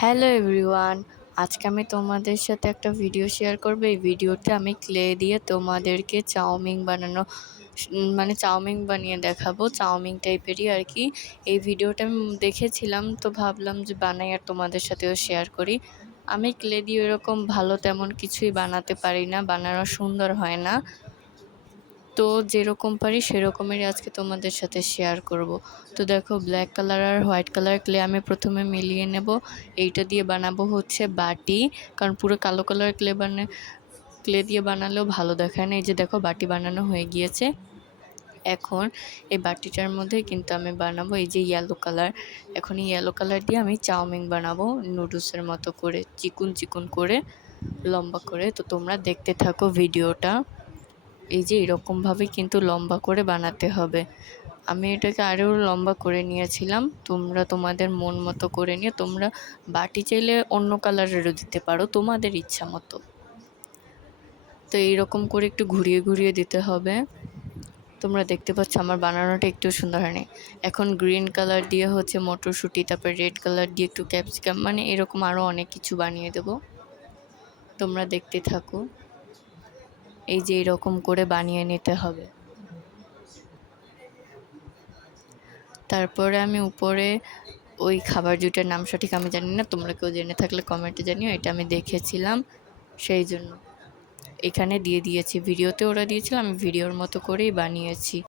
Hello everyone, আজকে আমি তোমাদের সাথে একটা ভিডিও শেয়ার করব। এই ভিডিওতে আমি ক্লে দিয়ে তোমাদেরকে চাউমিন বানানো মানে চাউমিন বানিয়ে দেখাবো, চাউমিন টাইপেরই আর কি। এই ভিডিওটা আমি দেখেছিলাম, তো ভাবলাম যে বানাই আর তোমাদের সাথেও শেয়ার করি। আমি ক্লে দিয়ে এরকম ভালো তেমন কিছুই বানাতে পারি না, বানানো সুন্দর হয় না। তো যেরকম পারি সেরকমেরই আজকে তোমাদের সাথে শেয়ার করব। তো দেখো, ব্ল্যাক কালার আর হোয়াইট কালার ক্লে আমি প্রথমে মিলিয়ে নেব। এইটা দিয়ে বানাবো হচ্ছে বাটি, কারণ পুরো কালো কালার ক্লে দিয়ে বানালেও ভালো দেখায় না। এই যে দেখো, বাটি বানানো হয়ে গিয়েছে। এখন এই বাটিটার মধ্যে কিন্তু আমি বানাবো এই যে ইয়েলো কালার। এখন এই ইয়েলো কালার দিয়ে আমি চাউমিন বানাবো নুডলসের মতো করে, চিকুন চিকুন করে, লম্বা করে। তো তোমরা দেখতে থাকো ভিডিওটা। এই যে এরকমভাবে কিন্তু লম্বা করে বানাতে হবে। আমি এটাকে আরও লম্বা করে নিয়েছিলাম। তোমরা তোমাদের মন মতো করে নিয়ে তোমরা বাটি চাইলে অন্য কালারেরও দিতে পারো, তোমাদের ইচ্ছা মতো। তো এইরকম করে একটু ঘুরিয়ে ঘুরিয়ে দিতে হবে। তোমরা দেখতে পাচ্ছ আমার বানানোটা একটু সুন্দর হয়নি। এখন গ্রিন কালার দিয়ে হচ্ছে মটরশুঁটি, তারপর রেড কালার দিয়ে একটু ক্যাপসিকাম, মানে এরকম আরও অনেক কিছু বানিয়ে দেব। তোমরা দেখতে থাকো। এই যে এরকম করে বানিয়ে নিতে হবে। তারপরে আমি উপরে ওই খাবার দুইটার নাম সঠিক আমি জানি না, তোমরা কেউ জেনে থাকলে কমেন্টে জানিও। এটা আমি দেখেছিলাম, সেই জন্য এখানে দিয়ে দিয়েছি। ভিডিওতে ওরা দিয়েছিল, আমি ভিডিওর মতো করেই বানিয়েছি।